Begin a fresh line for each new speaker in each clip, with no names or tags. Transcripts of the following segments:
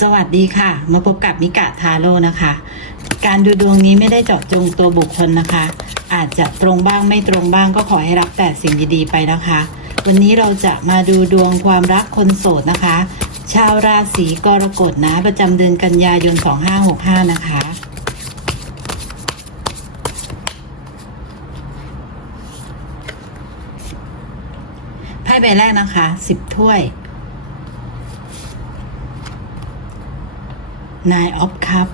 สวัสดีค่ะ มาพบกับมิกะทาโร่นะคะ การดูดวงนี้ไม่ได้เจาะจงตัวบุคคลนะคะ อาจจะตรงบ้างไม่ตรงบ้างก็ขอให้รับแต่สิ่งดีๆไปนะคะ วันนี้เราจะมาดูดวงความรักคนโสดนะคะ ชาวราศีกรกฎนะ ประจำเดือนกันยายน 2565 นะคะไพ่ใบแรกนะคะ 10 ถ้วย นายออฟครับ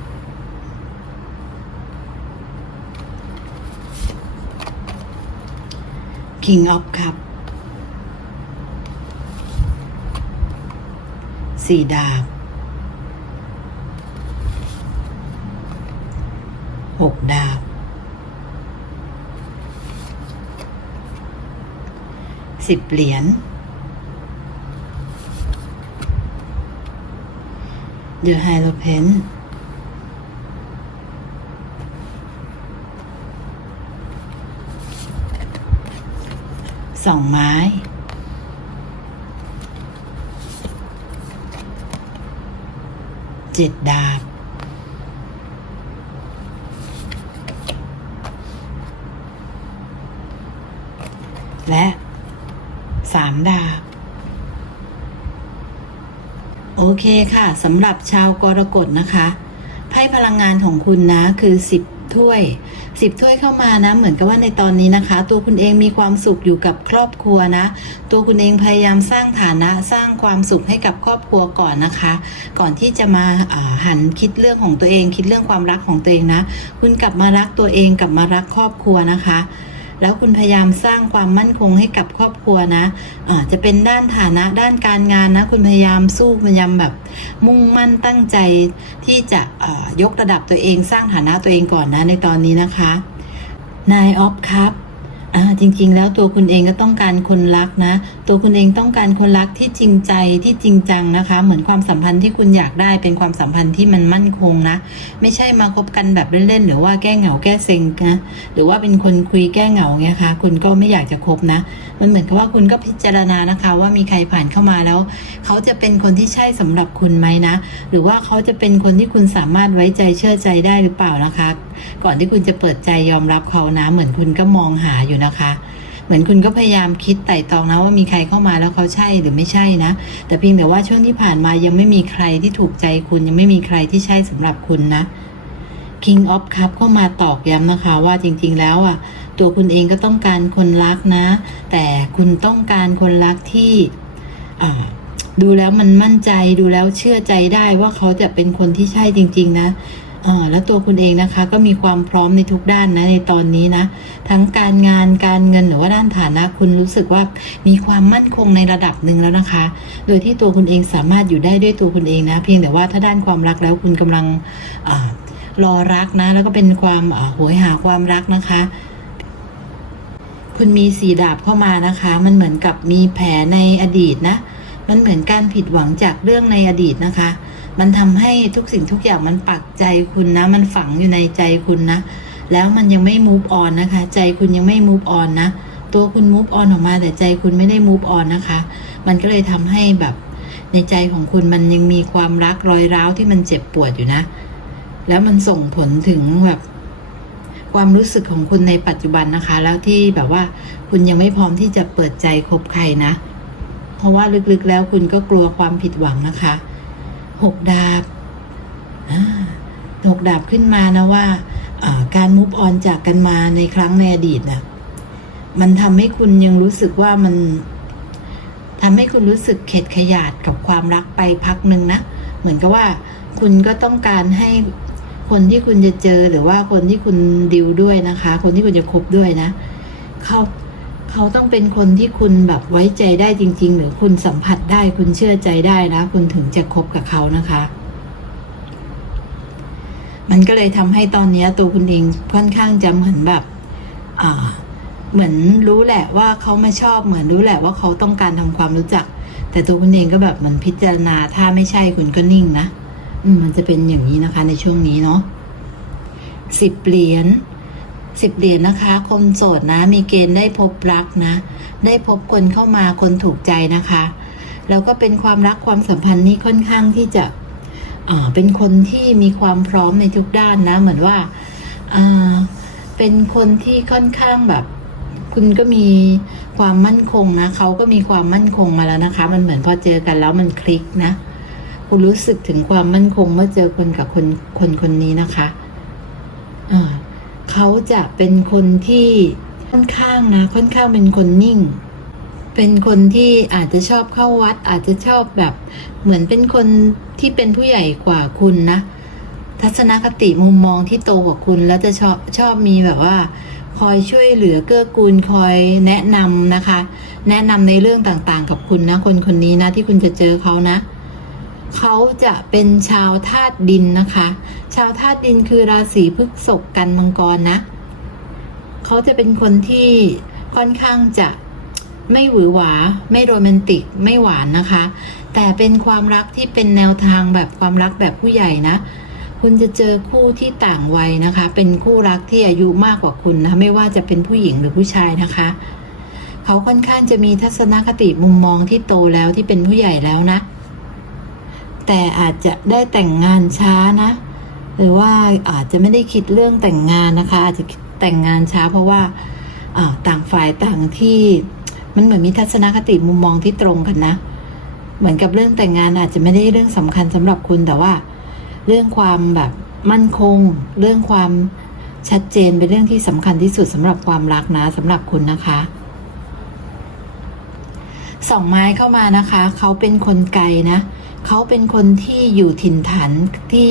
คิงออฟครับสี่ดาบหกดาบสิบเหรียญ The Hierophant สองไม้ เจ็ดดาบ และสามดาบ โอเคค่ะสำหรับชาวกรกฎนะคะไพ่พลังงานของคุณนะคือสิบถ้วยสิบถ้วยเข้ามานะ เหมือนกับว่าในตอนนี้นะคะ ตัวคุณเองมีความสุขอยู่กับครอบครัวนะ ตัวคุณเองพยายามสร้างฐานะสร้างความสุขให้กับครอบครัวก่อนนะคะ ก่อนที่จะมาาหันคิดเรื่องของตัวเอง คิดเรื่องความรักของตัวเองนะ คุณกลับมารักตัวเองกลับมารักครอบครัวนะคะ แล้วคุณพยายามสร้างความมั่นคงให้กับครอบครัวนะะจะเป็นด้านฐานะด้านการงานนะ คุณพยายามสู้พยายามแบบมุ่งมั่นตั้งใจที่จะเอ่อยกระดับตัวเองสร้างฐานะตัวเองก่อนนะในตอนนี้นะคะนายออฟครับ จริงๆ แล้วตัวคุณเองก็ต้องการคนรักนะ ตัวคุณเองต้องการคนรักที่จริงใจที่จริงจังนะคะ เหมือนความสัมพันธ์ที่คุณอยากได้เป็นความสัมพันธ์ที่มันมั่นคงนะ ไม่ใช่มาคบกันแบบเล่นๆหรือว่าแก้เหงาแก้เซ็งนะหรือว่าเป็นคนคุยแก้เหงาไงคะคุณก็ไม่อยากจะคบนะ มันเหมือนกับว่าคุณก็พิจารณานะคะ ว่ามีใครผ่านเข้ามาแล้ว เขาจะเป็นคนที่ใช่สำหรับคุณไหมนะ หรือว่าเขาจะเป็นคนที่คุณสามารถไว้ใจเชื่อใจได้หรือเปล่านะคะ ก่อนที่คุณจะเปิดใจยอมรับเขานะ เหมือนคุณก็มองหาอยู่นะคะ เหมือนคุณก็พยายามคิดไต่ตองนะว่ามีใครเข้ามาแล้วเขาใช่หรือไม่ใช่นะ แต่เพียงแต่ว่าช่วงที่ผ่านมายังไม่มีใครที่ถูกใจคุณยังไม่มีใครที่ใช่สำหรับคุณนะ King of Cup เข้ามาตอกย้ำนะคะว่าจริง ๆ แล้วอะตัวคุณเองก็ต้องการคนรักนะ แต่คุณต้องการคนรักที่ดูแล้วมันมั่นใจดูแล้วเชื่อใจได้ว่าเขาจะเป็นคนที่ใช่จริง ๆ นะ ออแล้วตัวคุณเองนะคะก็มีความพร้อมในทุกด้านนะในตอนนี้นะ ทั้งการงานการเงินหรือว่าด้านฐานะคุณรู้สึกว่ามีความมั่นคงในระดับหนึ่งแล้วนะคะ โดยที่ตัวคุณเองสามารถอยู่ได้ด้วยตัวคุณเองนะ เพียงแต่ว่าถ้าด้านความรักแล้วคุณกำลังอรอรักนะ แล้วก็เป็นความอ่าโหยหาความรักนะคะคุณมีสีดาบเข้ามานะคะ มันเหมือนกับมีแผลในอดีตนะ มันเหมือนการผิดหวังจากเรื่องในอดีตนะคะ มันทำให้ทุกสิ่งทุกอย่างมันปักใจคุณนะ มันฝังอยู่ในใจคุณนะ แล้วมันยังไม่ move on นะคะ ใจคุณยังไม่ move on นะ ตัวคุณ move on ออกมาแต่ใจคุณไม่ได้ move on นะคะ มันก็เลยทำให้แบบในใจของคุณมันยังมีความรักรอยร้าวที่มันเจ็บปวดอยู่นะ แล้วมันส่งผลถึงแบบความรู้สึกของคุณในปัจจุบันนะคะ แล้วที่แบบว่าคุณยังไม่พร้อมที่จะเปิดใจคบใครนะ เพราะว่าลึกๆแล้วคุณก็กลัวความผิดหวังนะคะ หกดาบหกดาบขึ้นมานะว่าการมุฟออนจากกันมาในครั้งในอดีตน่ะมันทำให้คุณยังรู้สึกว่ามันทำให้คุณรู้สึกเข็ดขยาดกับความรักไปพักหนึ่งนะ เหมือนกับว่า คุณก็ต้องการให้คนที่คุณจะเจอหรือว่าคนที่คุณดิวด้วยนะคะ คนที่คุณจะคบด้วยนะ เขา เขาต้องเป็นคนที่คุณแบบไว้ใจได้จริง ๆ หรือคุณสัมผัสได้คุณเชื่อใจได้นะ คุณถึงจะคบกับเขานะคะ มันก็เลยทำให้ตอนนี้ตัวคุณเองค่อนข้างจะเหมือนแบบอ่าเหมือนรู้แหละว่าเขามาชอบเหมือนรู้แหละว่าเขาต้องการทำความรู้จัก แต่ตัวคุณเองก็แบบเหมือนพิจารณาถ้าไม่ใช่คุณก็นิ่งนะมมันจะเป็นอย่างนี้นะคะในช่วงนี้เนาะสิบเหรียญ สิบเหรียญนะคะ คนโสดนะ มีเกณฑ์ได้พบรักนะ ได้พบคนเข้ามาคนถูกใจนะคะ แล้วก็เป็นความรักความสัมพันธ์นี่ค่อนข้างที่จะเป็นคนที่มีความพร้อมในทุกด้านนะ เหมือนว่าอ่าเป็นคนที่ค่อนข้างแบบ คุณก็มีความมั่นคงนะเขาก็มีความมั่นคงมาแล้วนะคะ มันเหมือนพอเจอกันแล้วมันคลิกนะ คุณรู้สึกถึงความมั่นคงเมื่อเจอคนกับคนคนคนนี้นะคะอ่า เขาจะเป็นคนที่ค่อนข้างนะค่อนข้างเป็นคนนิ่ง เป็นคนที่อาจจะชอบเข้าวัด อาจจะชอบแบบ เหมือนเป็นคนที่เป็นผู้ใหญ่กว่าคุณนะ ทัศนคติมุมมองที่โตกว่าคุณ แล้วจะชอบชอบมีแบบว่า คอยช่วยเหลือเกื้อกูลคอยแนะนำนะคะ แนะนำในเรื่องต่างๆ กับคุณนะ คนคนนี้นะที่คุณจะเจอเขานะ เขาจะเป็นชาวธาตุดินนะคะ ชาวธาตุดินคือราศีพฤษภกันมังกรนะ เขาจะเป็นคนที่ค่อนข้างจะไม่หวือหวา ไม่โรแมนติก ไม่หวานนะคะ แต่เป็นความรักที่เป็นแนวทางแบบความรักแบบผู้ใหญ่นะ คุณจะเจอคู่ที่ต่างวัยนะคะ เป็นคู่รักที่อายุมากกว่าคุณนะ ไม่ว่าจะเป็นผู้หญิงหรือผู้ชายนะคะ เขาค่อนข้างจะมีทัศนคติมุมมองที่โตแล้วที่เป็นผู้ใหญ่แล้วนะ แต่อาจจะได้แต่งงานช้านะ หรือว่าอาจจะไม่ได้คิดเรื่องแต่งงานนะคะ อาจจะแต่งงานช้าเพราะว่าต่างฝ่ายต่างที่มันเหมือนมีทัศนคติมุมมองที่ตรงกันนะ เหมือนกับเรื่องแต่งงานอาจจะไม่ได้เรื่องสำคัญสำหรับคุณแต่ว่า เรื่องความแบบมั่นคง เรื่องความชัดเจนเป็นเรื่องที่สำคัญที่สุดสำหรับความรักนะสำหรับคุณนะคะสองไม้เข้ามานะคะ เขาเป็นคนไกลนะเเขาเป็นคนที่อยู่ถิ่นฐานที่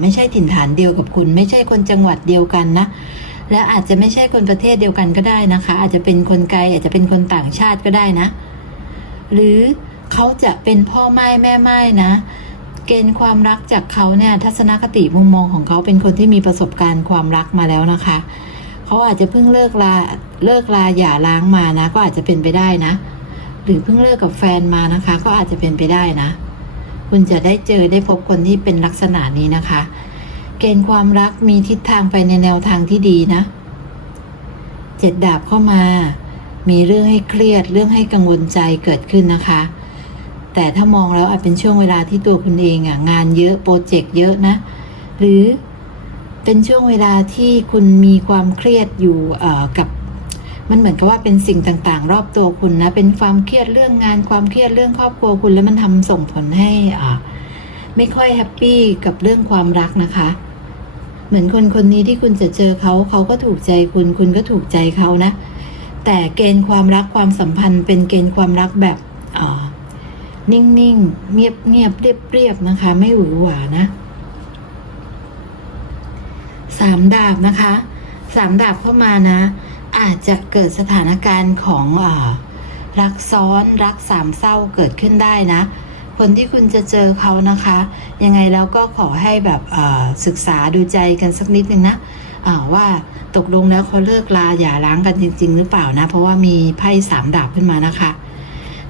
ไม่ใช่ถิ่นฐานเดียวกับคุณ ไม่ใช่คนจังหวัดเดียวกันนะและอาจจะไม่ใช่คนประเทศเดียวกันก็ได้นะคะ อาจจะเป็นคนไกลอาจจะเป็นคนต่างชาติก็ได้นะ หรือเขาจะเป็นพ่อไม้แม่ไม้นะ เกณฑ์ความรักจากเขาเนี่ยทัศนคติมุมมองของเขาเป็นคนที่มีประสบการณ์ความรักมาแล้วนะคะเขาอาจจะเพิ่งเลิกลาเลิกลาหย่าร้างมานะ ก็อาจจะเป็นไปได้นะ หรือเพิ่งเลิกกับแฟนมานะคะ ก็อาจจะเป็นไปได้นะ คุณจะได้เจอได้พบคนที่เป็นลักษณะนี้นะคะ เกณฑ์ความรักมีทิศทางไปในแนวทางที่ดีนะเจ็ดดาบเข้ามา มีเรื่องให้เครียดเรื่องให้กังวลใจเกิดขึ้นนะคะ แต่ถ้ามองแล้วอาจเป็นช่วงเวลาที่ตัวคุณเองอะงานเยอะโปรเจกต์เยอะนะ หรือเป็นช่วงเวลาที่คุณมีความเครียดอยู่กับ มันเหมือนกับว่าเป็นสิ่งต่างๆ รอบตัวคุณนะ เป็นความเครียดเรื่องงานความเครียดเรื่องครอบครัวคุณ แล้วมันทำส่งผลให้อ่าไม่ค่อยแฮปปี้กับเรื่องความรักนะคะ เหมือนคนคนนี้ที่คุณจะเจอเขาเขาก็ถูกใจคุณ คุณก็ถูกใจเขานะ แต่เกณฑ์ความรักความสัมพันธ์เป็นเกณฑ์ความรักแบบอ่านิ่งๆ เงียบเงียบเรียบเรียบๆนะคะ ไม่หวือหวานะสามดาบนะคะสามดาบเข้ามานะ อาจจะเกิดสถานการณ์ของอรักซ้อนรักสามเศร้าเกิดขึ้นได้นะ คนที่คุณจะเจอเขานะคะ ยังไงแล้วก็ขอให้แบบศึกษาดูใจกันสักนิดนึงนะว่าตกลงแล้วเขาเลิกลาอย่าร้างกันจริง ๆ หรือเปล่านะ เพราะว่ามีไพ่สามดาบขึ้นมานะคะ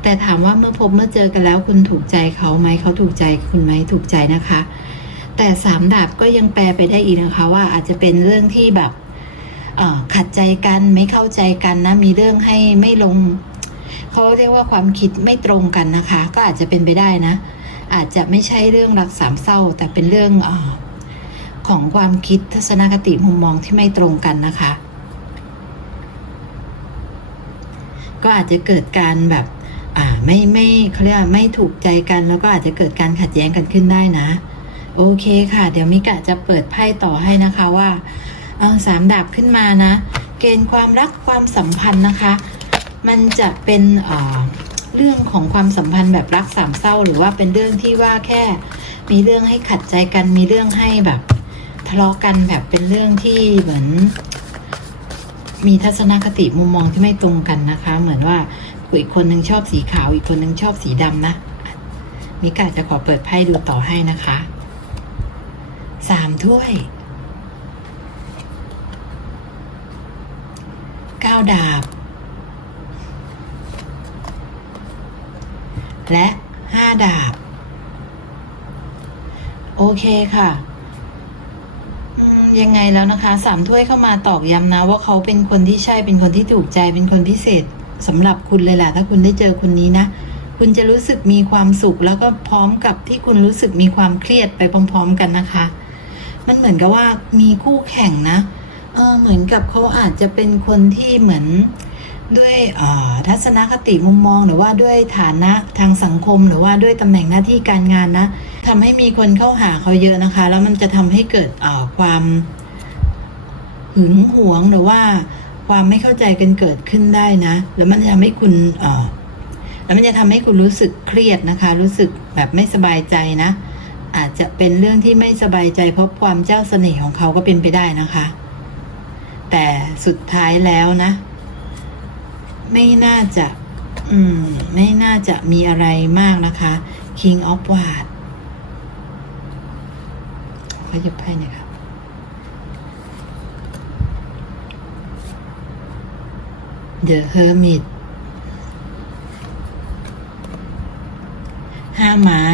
แต่ถามว่าเมื่อพบเมื่อเจอกันแล้วคุณถูกใจเขาไหมเขาถูกใจคุณไหมถูกใจนะคะ แต่สามดาบก็ยังแปลไปได้อีกนะคะว่าอาจจะเป็นเรื่องที่แบบ ขัดใจกันไม่เข้าใจกันนะ มีเรื่องให้ไม่ลงเขาเรียกว่าความคิดไม่ตรงกันนะคะ ก็อาจจะเป็นไปได้นะ อาจจะไม่ใช่เรื่องรักสามเศร้า แต่เป็นเรื่องอของความคิดทัศนคติมุมมองที่ไม่ตรงกันนะคะ ก็อาจจะเกิดการแบบอ่าไม่ไม่เขาเรียกไม่ถูกใจกันแล้วก็อาจจะเกิดการขัดแย้งกันขึ้นได้นะ โอเคค่ะ เดี๋ยวมิกะจะเปิดไพ่ต่อให้นะคะว่า เออสามดาบขึ้นมานะ เกณฑ์ความรักความสัมพันธ์นะคะ มันจะเป็นเรื่องของความสัมพันธ์แบบรักสามเศร้า หรือว่าเป็นเรื่องที่ว่าแค่ มีเรื่องให้ขัดใจกัน มีเรื่องให้แบบทะเลาะกันแบบเป็นเรื่องที่เหมือน มีทัศนคติมุมมองที่ไม่ตรงกันนะคะ เหมือนว่าอีกคนหนึ่งชอบสีขาวอีกคนหนึ่งชอบสีดำนะมิกะจะขอเปิดไพ่ดูต่อให้นะคะสามถ้วย ก้าดาบ และห้าดาบ โอเคค่ะยังไงแล้วนะคะสามถ้วยเข้ามาตอกย้ำนะว่าเขาเป็นคนที่ใช่เป็นคนที่ถูกใจเป็นคนพิเศษสำหรับคุณเลยแหละถ้าคุณได้เจอคนนี้นะ คุณจะรู้สึกมีความสุข แล้วก็พร้อมกับที่คุณรู้สึกมีความเครียดไปพร้อม ๆ กันนะคะ มันเหมือนกับว่ามีคู่แข่งนะ เออเหมือนกับเขาอาจจะเป็นคนที่เหมือนด้วยทัศนคติมุมมองหรือว่าด้วยฐานะทางสังคม หรือว่าด้วยตำแหน่งหน้าที่การงานนะทำให้มีคนเข้าหาเขาเยอะนะคะ แล้วมันจะทำให้เกิดความหึงหวงหรือว่าความไม่เข้าใจกันเกิดขึ้นได้นะ แล้วมันจะทำให้คุณแล้วมันจะทำให้คุณรู้สึกเครียดนะคะ รู้สึกแบบไม่สบายใจนะ อาจจะเป็นเรื่องที่ไม่สบายใจเพราะความเจ้าเสน่ห์ของเขาก็เป็นไปได้นะคะ แต่สุดท้ายแล้วนะ ไม่น่าจะ อืม ไม่น่าจะมีอะไรมากนะคะ King of w a r d ขยับไพ่หนะครับ The Hermit ห้าไม้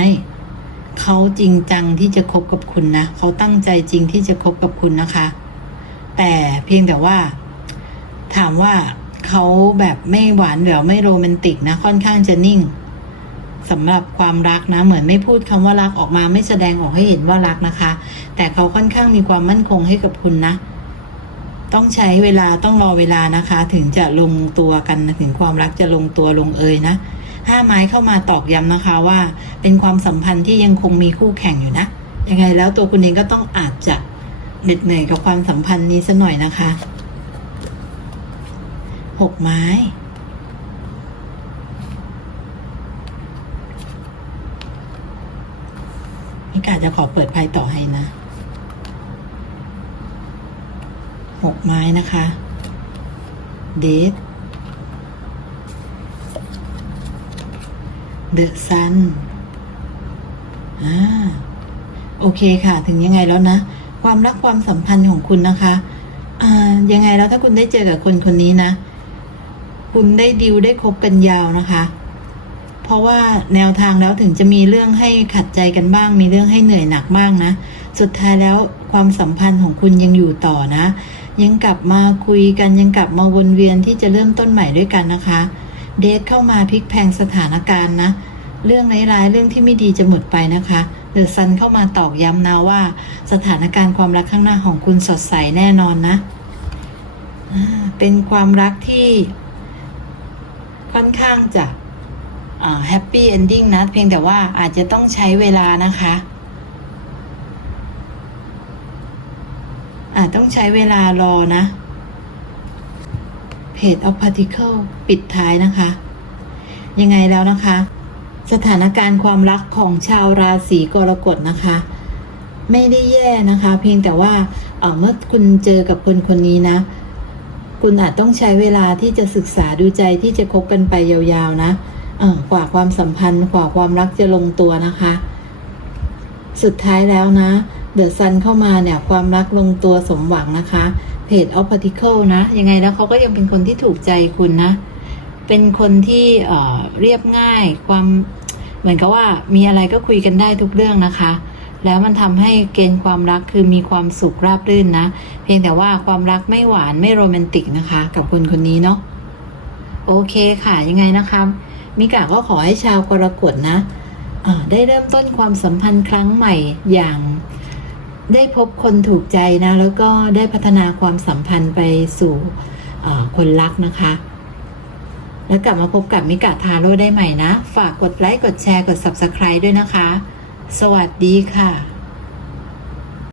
เขาจริงจังที่จะคบกับคุณนะ เขาตั้งใจจริงที่จะคบกับคุณนะคะ แต่เพียงแต่ว่า ถามว่าเขาแบบไม่หวานแหววไม่โรแมนติกนะค่อนข้างจะนิ่งสำหรับความรักนะ เหมือนไม่พูดคำว่ารักออกมาไม่แสดงออกให้เห็นว่ารักนะคะ แต่เขาค่อนข้างมีความมั่นคงให้กับคุณนะ ต้องใช้เวลาต้องรอเวลานะคะ ถึงจะลงตัวกันถึงความรักจะลงตัวลงเอยนะห้าไม้เข้ามาตอกย้ำนะคะว่า เป็นความสัมพันธ์ที่ยังคงมีคู่แข่งอยู่นะยังไงแล้วตัวคุณเองก็ต้องอาจจะ เหน็ดเหนื่อยกับความสัมพันธ์นี้สัหน่อยนะคะหกไม้นี่กาจะขอเปิดไพ่ต่อให้นะหกไม้นะคะ เดทเดอะซันอ่าโอเคค่ะ ถึงยังไงแล้วนะ ความรักความสัมพันธ์ของคุณนะคะยังไงแล้วถ้าคุณได้เจอกับคนคนนี้นะ คุณได้ดิวได้คบกันยาวนะคะ เพราะว่าแนวทางแล้วถึงจะมีเรื่องให้ขัดใจกันบ้าง มีเรื่องให้เหนื่อยหนักบ้างนะ สุดท้ายแล้วความสัมพันธ์ของคุณยังอยู่ต่อนะ ยังกลับมาคุยกันยังกลับมาวนเวียนที่จะเริ่มต้นใหม่ด้วยกันนะคะ เดทเข้ามาพลิกแพงสถานการณ์นะ เรื่องร้ายๆเรื่องที่ไม่ดีจะหมดไปนะคะ เดอะซันเข้ามาตอกย้ำนะว่า สถานการณ์ความรักข้างหน้าของคุณสดใสแน่นอนนะ เป็นความรักที่ค่อนข้างจะแฮปปี้เอนดิ้งนะ เพียงแต่ว่าอาจจะต้องใช้เวลานะคะอาจต้องใช้เวลารอนะ Page of Particle ปิดท้ายนะคะ ยังไงแล้วนะคะ สถานการณ์ความรักของชาวราศีกรกฎนะคะ ไม่ได้แย่นะคะ เพียงแต่ว่าเเมื่อคุณเจอกับคนคนนี้นะ คุณอาจต้องใช้เวลาที่จะศึกษาดูใจที่จะคบกันไปยาวๆนะกว่าความสัมพันธ์กว่าความรักจะลงตัวนะคะ สุดท้ายแล้วนะเดอะซันเข้ามาเนี่ยความรักลงตัวสมหวังนะคะเพจ of particle นะ ยังไงแล้วเขาก็ยังเป็นคนที่ถูกใจคุณนะ เป็นคนที่เอ่อ เรียบง่าย ความเหมือนกับว่ามีอะไรก็คุยกันได้ทุกเรื่องนะคะ แล้วมันทำให้เกณฑ์ความรักคือมีความสุขราบรื่นนะ เพียงแต่ว่าความรักไม่หวานไม่โรแมนติกนะคะ กับคนคนนี้เนาะโอเคค่ะยังไงนะคะมิกาก็ขอให้ชาวกรกฎนะได้เริ่มต้นความสัมพันธ์ครั้งใหม่อย่างได้พบคนถูกใจนะ แล้วก็ได้พัฒนาความสัมพันธ์ไปสู่คนรักนะคะ แล้วกลับมาพบกับมิกาทาโร่ได้ใหม่นะ ฝากกดไลค์ กดแชร์ กด Subscribe ด้วยนะคะ สวัสดีค่ะ